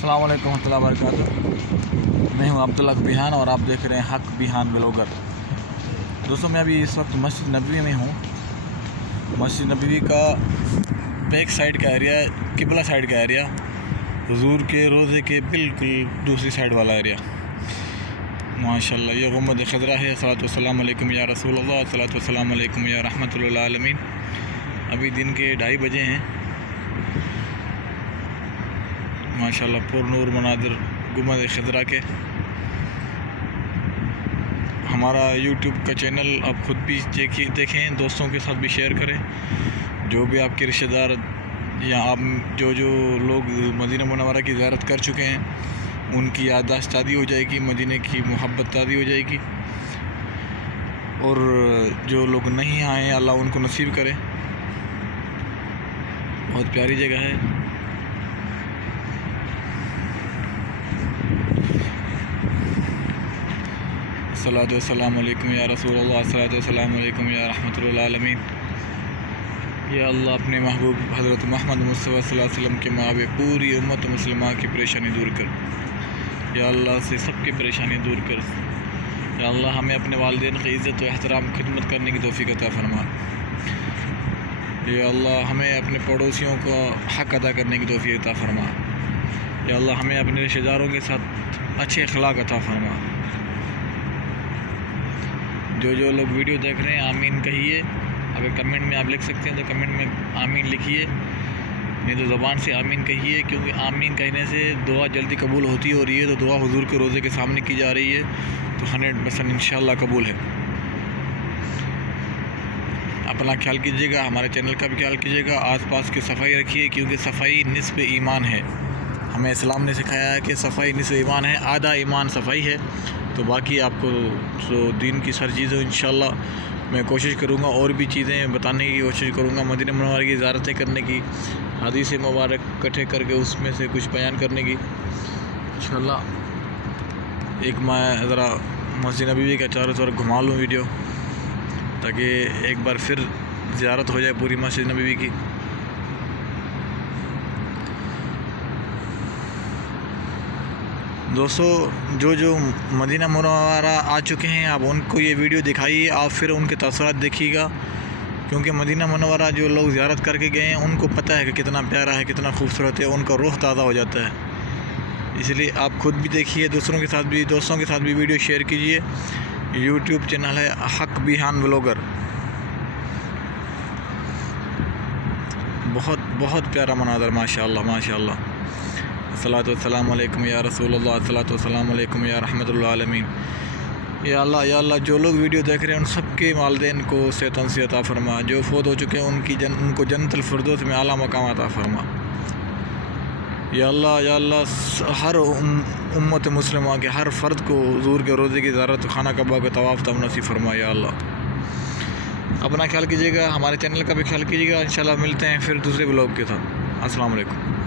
अस्सलाम वालेकुम रहमतुल्लाहि वबरकातुहू। मैं हूं अब्दुल्ला बिहान और आप देख रहे हैं हक बिहान व्लॉगर। दोस्तों मैं अभी इस वक्त मस्जिद नबवी में हूं। मस्जिद नबवी का बैक साइड का एरिया, किबला साइड का एरिया, हुजूर के रोज़े के बिल्कुल दूसरी साइड वाला एरिया। माशाल्लाह ये गुम्बद खज़रा है। अस्सलातु वस्सलामु अलैकुम या रसूलल्लाह, अस्सलातु वस्सलामु अलैकुम या रहमतुल लिल आलमीन। अभी दिन के 2:30 बजे हैं। माशाल्लाह पुरनूर मनादिर गुम्बद खज़रा के। हमारा यूट्यूब का चैनल आप ख़ुद भी देखें, दोस्तों के साथ भी शेयर करें। जो भी आपके रिश्तेदार या आप जो लोग मदीना मुनव्वरा की ज़ियारत कर चुके हैं, उनकी याददाश्त ताज़ी हो जाएगी, मदीने की मोहब्बत ताज़ी हो जाएगी। और जो लोग नहीं आए अल्लाह उनको नसीब करे। बहुत प्यारी जगह है। अस्सलातु वस्सलामु अलैकुम या रसूलल्लाह, अस्सलातु वस्सलामु अलैकुम या रहमतुल लिल आलमीन। या अल्लाह अपने महबूब हज़रत मोहम्मद मुस्तफ़ा सल्लल्लाहु अलैहि वसल्लम के मावे पूरी उम्मत मुस्लिमा की परेशानी दूर कर। या अल्लाह से सबकी परेशानी दूर कर। या अल्लाह हमें अपने वालिदैन की इज़्ज़त व एहतराम खिदमत करने की तौफ़ीक़ अता फरमा। या अल्लाह हमें अपने पड़ोसियों को हक़ अदा करने की तौफ़ीक़ अता फरमा। या अल्लाह हमें अपने रिश्तेदारों के साथ अच्छे अखलाक अता फरमा। जो लोग वीडियो देख रहे हैं आमीन कहिए। अगर कमेंट में आप लिख सकते हैं तो कमेंट में आमीन लिखिए, नहीं तो ज़बान से आमीन कहिए, क्योंकि आमीन कहने से दुआ जल्दी कबूल होती है। और ये तो दुआ हुजूर के रोज़े के सामने की जा रही है, तो 100% इंशाअल्लाह कबूल है। अपना ख्याल कीजिएगा, हमारे चैनल का भी ख्याल कीजिएगा। आसपास की सफाई रखिए, क्योंकि सफाई निस्फ़ ईमान है। हमें इस्लाम ने सिखाया है कि सफाई निस्फ़ ईमान है, आधा ईमान सफाई है। तो बाकी आपको तो दीन की सर चीज़ें इंशाअल्लाह मैं कोशिश करूँगा, और भी चीज़ें बताने की कोशिश करूँगा, मदीना मुनव्वरा की ज़ियारतें करने की, हदीस मुबारक इकट्ठे करके उसमें से कुछ बयान करने की इंशाअल्लाह। एक मैं ज़रा मस्जिद नबवी का चारों तरफ घुमा लूँ वीडियो, ताकि एक बार फिर ज़ियारत हो जाए पूरी मस्जिद नबवी की। दोस्तों जो मदीना मुनव्वरा आ चुके हैं, आप उनको ये वीडियो दिखाइए, आप फिर उनके तसव्वुरात देखिएगा। क्योंकि मदीना मुनव्वरा जो लोग ज़ियारत करके गए हैं उनको पता है कि कितना प्यारा है, कितना खूबसूरत है, उनका रूह ताज़ा हो जाता है। इसलिए आप ख़ुद भी देखिए, दोस्तों के साथ भी वीडियो शेयर कीजिए। यूट्यूब चैनल है हक बिहान व्लॉगर। बहुत प्यारा मनाज़र, माशाअल्लाह माशाअल्लाह। अस्सलातु वस्सलामु अलैकुम या रसूलल्लाह, अस्सलातु वस्सलामु अलैकुम या रहमतुल लिल आलमीन। या अल्लाह जो लोग वीडियो देख रहे हैं उन सबके वालिदैन को सेहत से अता फरमा। जो फ़ौत हो चुके हैं उनको जन्नतुल फिरदौस में आला मकाम अता फरमा। या अल्लाह हर उम्मत मुस्लिमा के हर फ़र्द को हुज़ूर के रोज़े की ज़ियारत, खाना कबा का तवाफ़ तब नसीब फरमा। या अल्लाह अपना ख्याल कीजिएगा, हमारे चैनल का भी ख्याल कीजिएगा। इंशाअल्लाह मिलते हैं फिर दूसरे ब्लॉग के साथ। अस्सलाम वालेकुम।